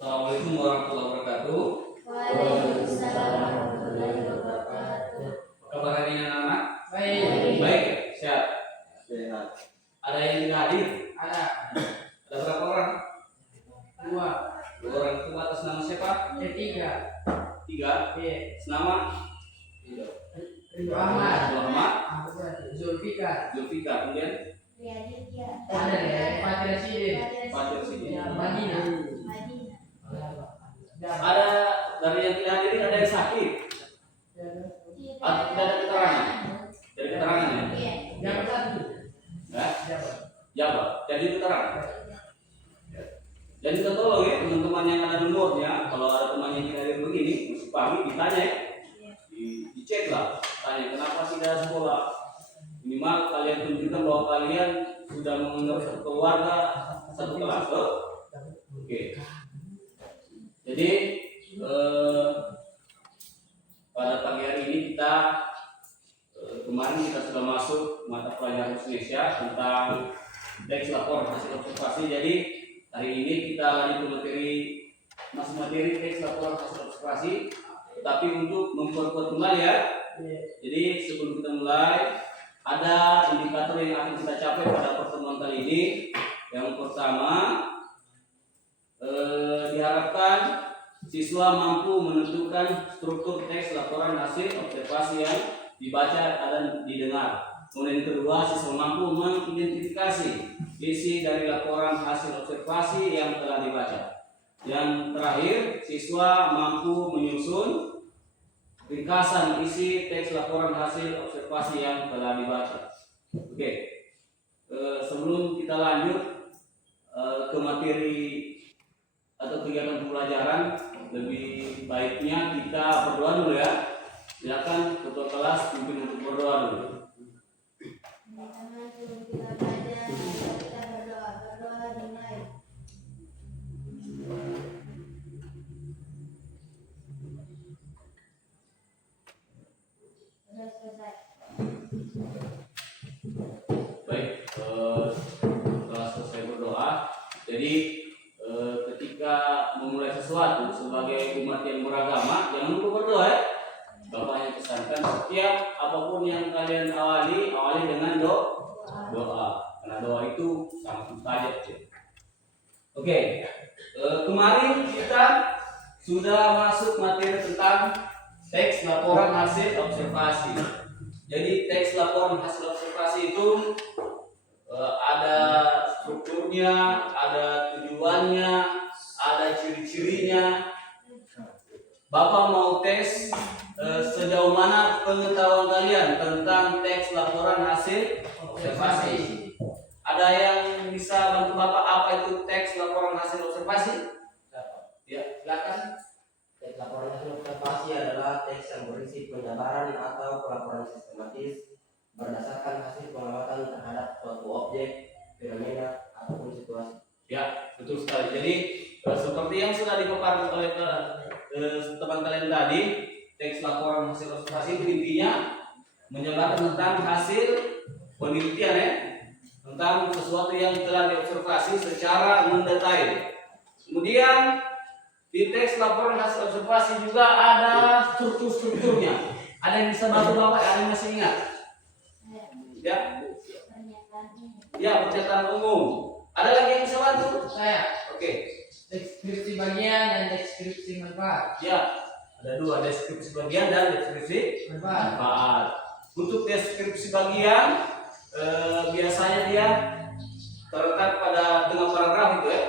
Assalamualaikum warahmatullahi wabarakatuh. Waalaikumsalam warahmatullahi wabarakatuh. Apa kabar hari ini anak-anak? Baik. Baik, sehat. Sehat. Ada yang tidak hadir? Ada Ada berapa orang? 2, 2 orang itu atas nama siapa? 3. 3. B. Nama? Ridho Ahmad. Muhammad. Zulfikar. Zulfikar. Kemudian Ada Fatir Sidin. Fatir Sidin. Madinah. Ada dari yang tidak hadir ada yang sakit. Tidak ada keterangan. Dari keterangan ya? Yang satu. Nah, jawab. Jadi keterangan. Jadi kita tolong ya teman-teman yang ada nomornya. Kalau ada teman yang tidak hadir begini, mesti pagi ditanya ya. Dicek lah. Tanya kenapa tidak sekolah. Minimal kalian tunjukkan bahwa kalian sudah menganggap satu keluarga, satu kelas. Oke. Jadi pada pagi hari ini kita kemarin kita sudah masuk mata pelajaran Indonesia tentang teks laporan hasil observasi. Jadi hari ini kita lanjut masih materi teks laporan hasil observasi, tetapi untuk memperkuat kembali ya. Jadi sebelum kita mulai ada indikator yang akan kita capai pada pertemuan kali ini. Yang pertama, diharapkan siswa mampu menentukan struktur teks laporan hasil observasi yang dibaca dan didengar. Kemudian kedua, siswa mampu mengidentifikasi isi dari laporan hasil observasi yang telah dibaca. Yang terakhir, siswa mampu menyusun ringkasan isi teks laporan hasil observasi yang telah dibaca. Oke. Sebelum kita lanjut ke materi atau kegiatan pembelajaran, lebih baiknya kita berdoa dulu ya. Silakan ketua kelas pimpin untuk berdoa dulu. Baik, setelah selesai berdoa, jadi ketika memulai sesuatu sebagai umat yang beragama, jangan lupa berdoa ya. Bapaknya pesankan setiap apapun yang kalian awali dengan doa. Karena doa itu sangat mustajab ya. Oke, kemarin kita sudah masuk materi tentang teks laporan hasil observasi. Jadi teks laporan hasil observasi itu ada strukturnya, ada tujuannya, ada ciri-cirinya. Bapak mau tes sejauh mana pengetahuan kalian tentang teks laporan hasil observasi. Ada yang bisa bantu Bapak apa itu teks laporan hasil observasi? Ya, silakan. Teks laporan hasil observasi adalah teks yang berisi penjabaran atau pelaporan sistematis berdasarkan hasil pengamatan terhadap suatu objek, fenomena, ataupun situasi. Ya, betul sekali. Jadi seperti yang sudah dipaparkan oleh teman kalian tadi, teks laporan hasil observasi itu intinya menjabarkan tentang hasil penelitian ya, tentang sesuatu yang telah diobservasi secara mendetail. Kemudian di teks laporan hasil observasi juga ada strukturnya. Ada yang bisa bantu Bapak? Ada yang masih ingat? Ya. Ya, pernyataan umum. Ada lagi yang bisa bantu? Saya. Oke. Deskripsi bagian dan deskripsi manfaat. Ya, ada dua, deskripsi bagian dan deskripsi manfaat. Untuk deskripsi bagian biasanya dia terletak pada tengah paragraf itu ya.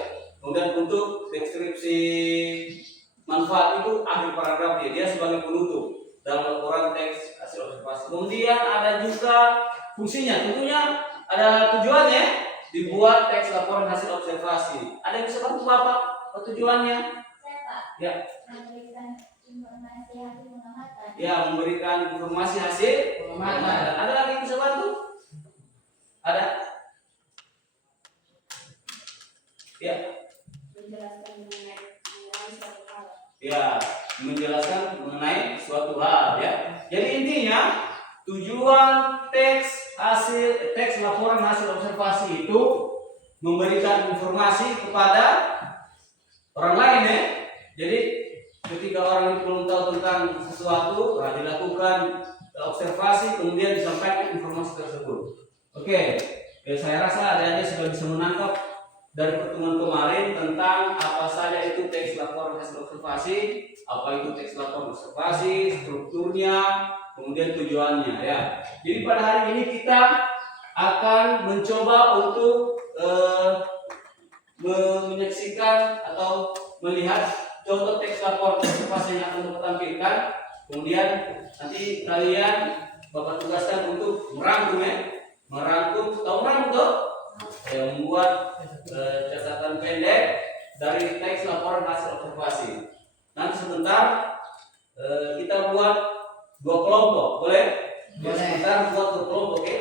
Kemudian untuk deskripsi manfaat itu akhir paragraf dia sebagai penutup dalam laporan teks hasil observasi. Kemudian ada juga fungsinya, tentunya ada tujuannya dibuat teks laporan hasil observasi. Ada yang bisa bantu Bapak tujuannya? Ya. Memberikan informasi hasil pengamatan. Ya, memberikan informasi hasil pengamatan. Ada lagi yang bisa bantu? Ada? Ya. Menjelaskan mengenai suatu hal. Ya, menjelaskan mengenai suatu hal ya. Jadi intinya tujuan teks laporan hasil observasi itu memberikan informasi kepada orang lain ya, tentang sesuatu, dilakukan observasi, kemudian disampaikan informasi tersebut. Oke, saya rasa adik-adik sudah bisa menangkap dari pertemuan kemarin tentang apa saja itu teks laporan hasil observasi, apa itu teks laporan observasi, strukturnya, kemudian tujuannya ya. Jadi pada hari ini kita akan mencoba untuk menyaksikan atau melihat contoh teks laporan observasi yang akan kita tampilkan. Kemudian nanti kalian Bapak tugaskan untuk merangkum ya, tahu merangkum tuh? Membuat catatan pendek dari teks laporan hasil observasi. Nanti sebentar kita buat 2 kelompok, boleh? Boleh. Sebentar buat 2 kelompok, oke?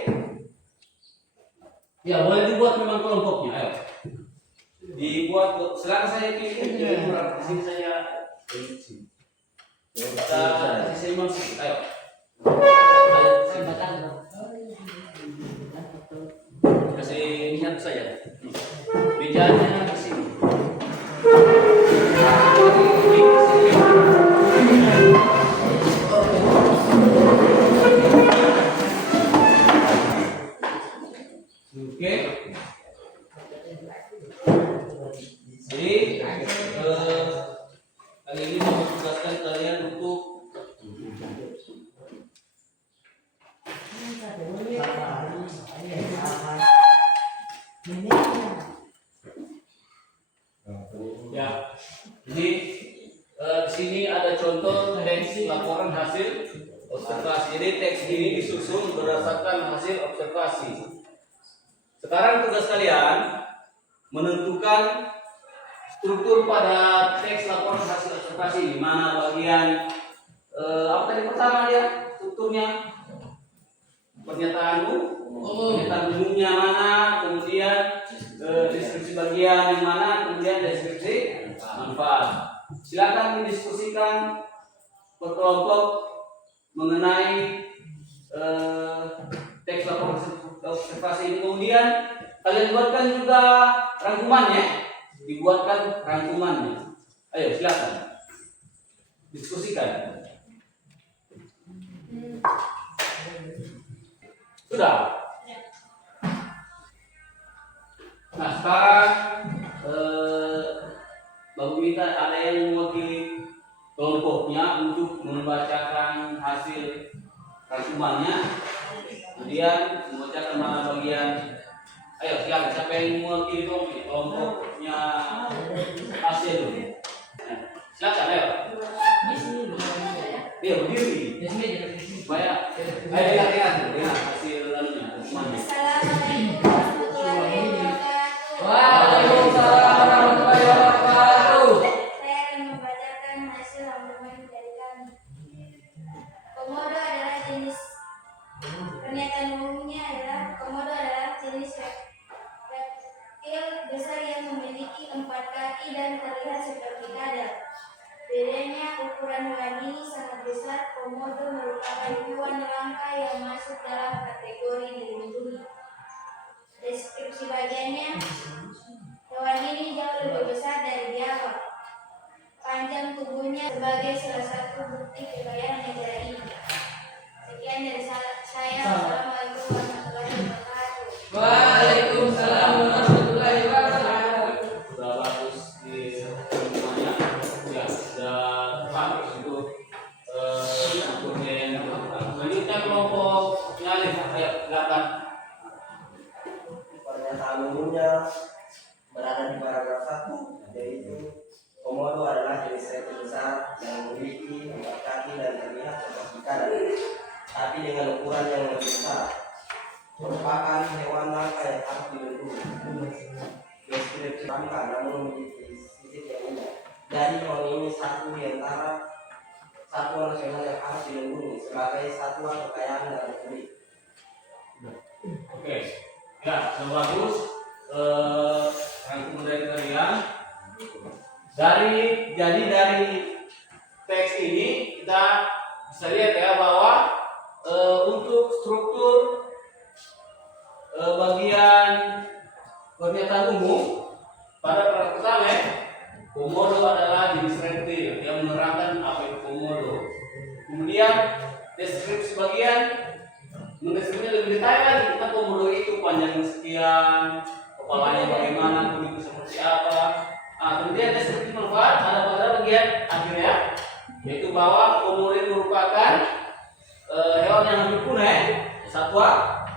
Ya, boleh dibuat memang kelompoknya, ayo. Dibuat, silakan saya pilih, di sini saya kita kasih imam sedikit, ayo. Kasih minyak saja. Mejanya di sini. Oke. Jadi kali ini saya tugaskan kalian untuk ya. Jadi di sini ada contoh teks laporan hasil observasi. Jadi teks ini disusun berdasarkan hasil observasi. Sekarang tugas kalian menentukan struktur pada teks laporan hasil observasi, di mana bagian apa tadi pertama dia strukturnya pernyataan umumnya mana, kemudian deskripsi bagian yang mana, kemudian deskripsi manfaat. Silakan didiskusikan per kelompok mengenai teks laporan observasi ini. Kemudian kalian buatkan juga rangkumannya, dibuatkan rangkumannya. Ayo silakan diskusikan. Sudah. Nah sekarang Bapak minta ada yang mewakili kelompoknya untuk membacakan hasil rangkumannya, kemudian membacakan mana bagian. Ayo silakan, siapa yang mewakili kelompoknya hasil dulu. Silakan, ayo. Dia berdiri. Supaya lihat hasil lalunya. Assalamualaikum warahmatullahi wabarakatuh. Waalaikumsalam warahmatullahi wabarakatuh. Saya akan membacakan hasil rangkuman dari kami. Komodo adalah jenis pernyataan umumnya adalah komodo adalah jenis reptil besar yang memiliki 4 kaki dan terlihat seperti kadal. Bedanya ukuran hewan ini sangat besar. Komodo merupakan hewan langka yang masuk dalam kategori dilindungi. Deskripsi bagiannya, hewan ini jauh lebih besar dari biawak. Panjang tubuhnya sebagai salah satu bukti kekayaan negara ini. Sekian dari saya. Wassalamualaikum warahmatullahi wabarakatuh. Waalaikumsalam warahmatullahi wabarakatuh. Sudah bagus di semuanya. Ya, sudah bagus untuk kemudian selanjutnya kelompok nyalip. Ayo silakan. Pernyataan umumnya berada di paragraf 1, yaitu komodo adalah jenis reptil besar yang memiliki 4 kaki dan terlihat seperti kadal, tapi dengan ukuran yang lebih besar. Merupakan hewan langka yang harus dilindungi. Deskripsi langka namun memiliki sisi yang indah. Jadi hewan ini satu di antara satwa nasional yang harus dilindungi sebagai satwa kekayaan dan negeri. Oke. Ya, sudah bagus. Rangkuman dari kalian. Dari teks ini kita bisa lihat ya bahwa untuk struktur bagian pernyataan umum pada paragraf pertama, komodo adalah jenis reptil yang menerangkan apa itu komodo. deskripsi bagian mendeskripsinya lebih detail lagi. Kita komodo itu panjangnya sekian, kepalanya bagaimana, kulitnya seperti apa. Kemudian deskripsi manfaat ada pada bagian akhirnya, yaitu bahwa komodo merupakan hewan yang hampir punah, satwa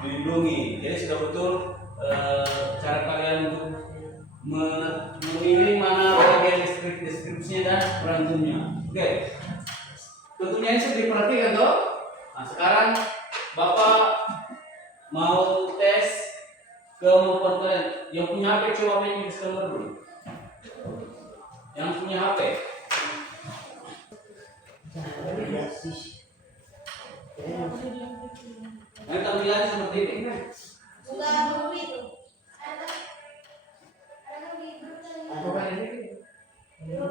dilindungi. Jadi sudah betul cara kalian untuk memilih mana bagian deskripsinya dan berantumnya. Oke. Tentunya ini sudah diperhatikan toh. Nah, sekarang Bapak mau tes kemampuan kalian. Yang punya HP coba main disclaimer dulu. Yang punya HP. Yang tampilannya seperti ini. Sudah menunggu itu. Ada di grup Bukan ini. ibu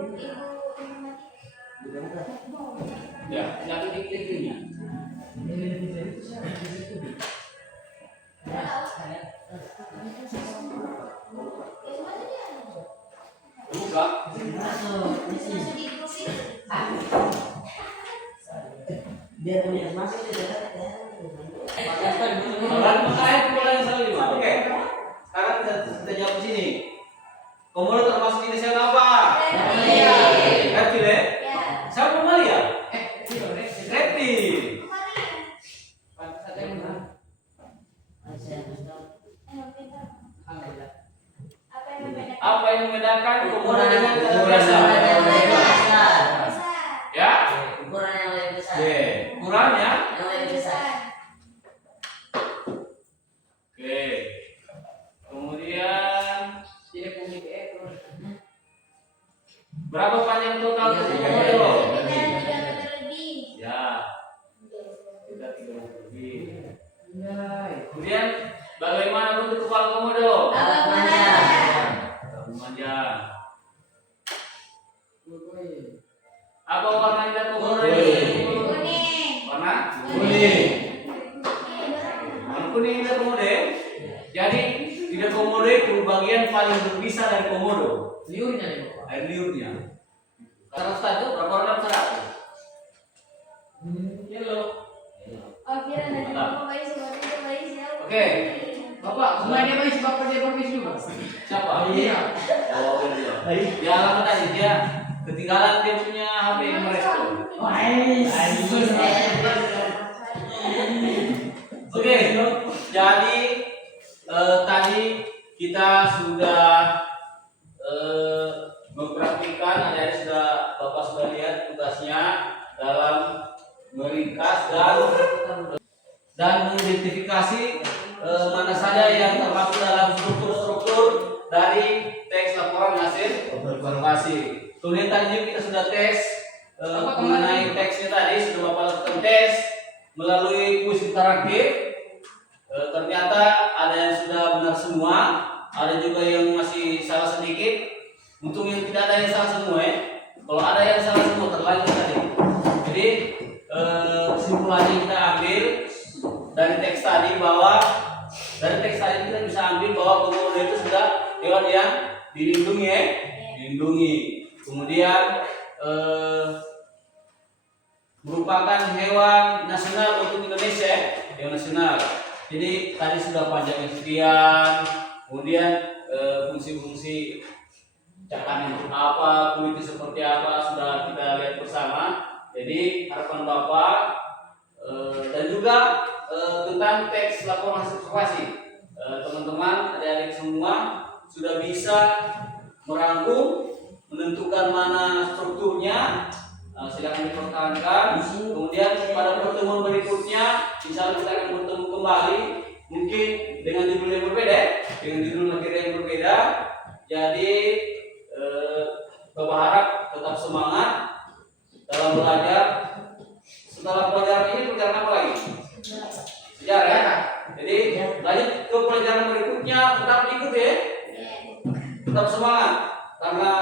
informatika. Ya, silakan diklik linknya. Ini itu siapa? Itu. Buka. Masuk di grup itu. Biar punya masuk di Orang makanya kepala yang salah lima. Oke. Sekarang kita jawab di sini. Komodo termasuk jenis yang apa? Reptil ya? Ya. Siapa mamalia? Itu Reptil. Satu yang mana? Apa yang membedakan komodo dengan komodo biasa? Ya? Ukuran yang lebih besar. Oke. Ukurannya? Yang lebih besar. Oke. Kemudian Tidak punya ekor. berapa panjang total Iya, komodo? Lebih. Ya. Kita 3 meter lebih. Nah, Kemudian bagaimana bentuk kepala komodo? Agak panjang. Memanjang. itu. Apa warna indah komodo Kuning. ini? Kuning. Warna Kuning. warna kuning indah komodo. Jadi tidak komodo itu bagian paling berbisa dari komodo. Liurnya nih Bapak. Air liurnya. Karena itu berapa warna besar? Yellow. Oh, kira nanti Mantap. mau bayi semua itu bayi siapa? Oke. Bapak, semua dia baik bapak dia bagus juga. Siapa? Iya. Oh, iya. Dia lama tadi dia ketinggalan dia punya HP yang merespon. Oke, jadi tadi kita sudah mempraktikkan, ada sudah Bapak sudah lihat tugasnya dalam meringkas dan mengidentifikasi mana saja yang termasuk dalam struktur-struktur dari teks laporan hasil observasi. Kemudian tadi kita sudah tes mengenai teksnya tadi, sudah Bapak lakukan tes melalui kuis interaktif. Ternyata ada yang sudah benar semua, ada juga yang masih salah sedikit. Untuk yang tidak ada yang salah semua ya. Kalau ada yang salah semua terlanjur tadi. Jadi kesimpulannya kita ambil dari teks tadi bahwa kita bisa ambil bahwa komodo itu sudah hewan yang dilindungi ya. Dilindungi. Kemudian merupakan hewan nasional untuk Indonesia, hewan nasional. Jadi tadi sudah panjangnya sekian, kemudian fungsi-fungsi cakarannya untuk apa, kulitnya seperti apa sudah kita lihat bersama. Jadi harapan Bapak dan juga tentang teks laporan hasil observasi, teman-teman adik-adik semua sudah bisa merangkum, menentukan mana strukturnya. Silakan dipertahankan. Kemudian pada pertemuan berikutnya, insya Allah kita akan bertemu kembali, mungkin dengan judul yang berbeda, dengan judul materi yang berbeda. Jadi Bapak harap tetap semangat dalam belajar. Setelah pelajaran ini, pelajaran apa lagi? Sejarah ya. Jadi lanjut ke pelajaran berikutnya, tetap ikut ya. Tetap semangat, karena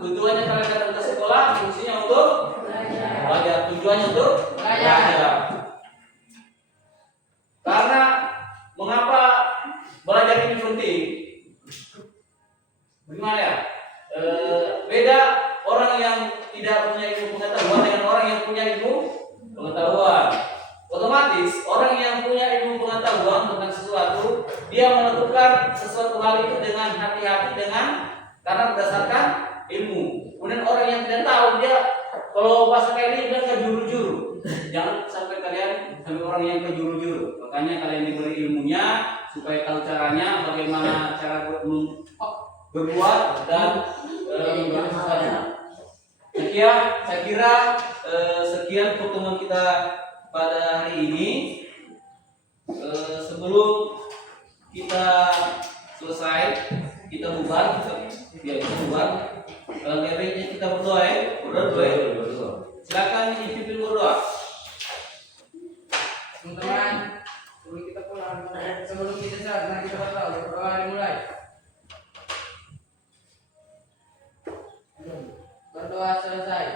tujuannya kalian datang ke sekolah, fungsinya untuk belajar, tujuannya untuk belajar. Karena mengapa belajar ini penting? Bagaimana ya? Beda orang yang tidak punya ilmu pengetahuan dengan orang yang punya ilmu pengetahuan. bahasa kayak ini bilang kejuru-juru. Jangan sampai kalian sampai orang yang kejuru-juru. Makanya kalian diberi ilmunya supaya tahu caranya, bagaimana cara berbuat dan berbicara. Sekian, saya kira sekian pertemuan kita pada hari ini. Sebelum kita selesai, kita bubar, kita bubar. Alangkah baiknya kita berdoa ya. Berdoa. Silakan dipimpin berdoa. Teman-teman, sebelum kita pulang, sebelum kita sholat, mari kita berdoa dimulai. Berdoa selesai.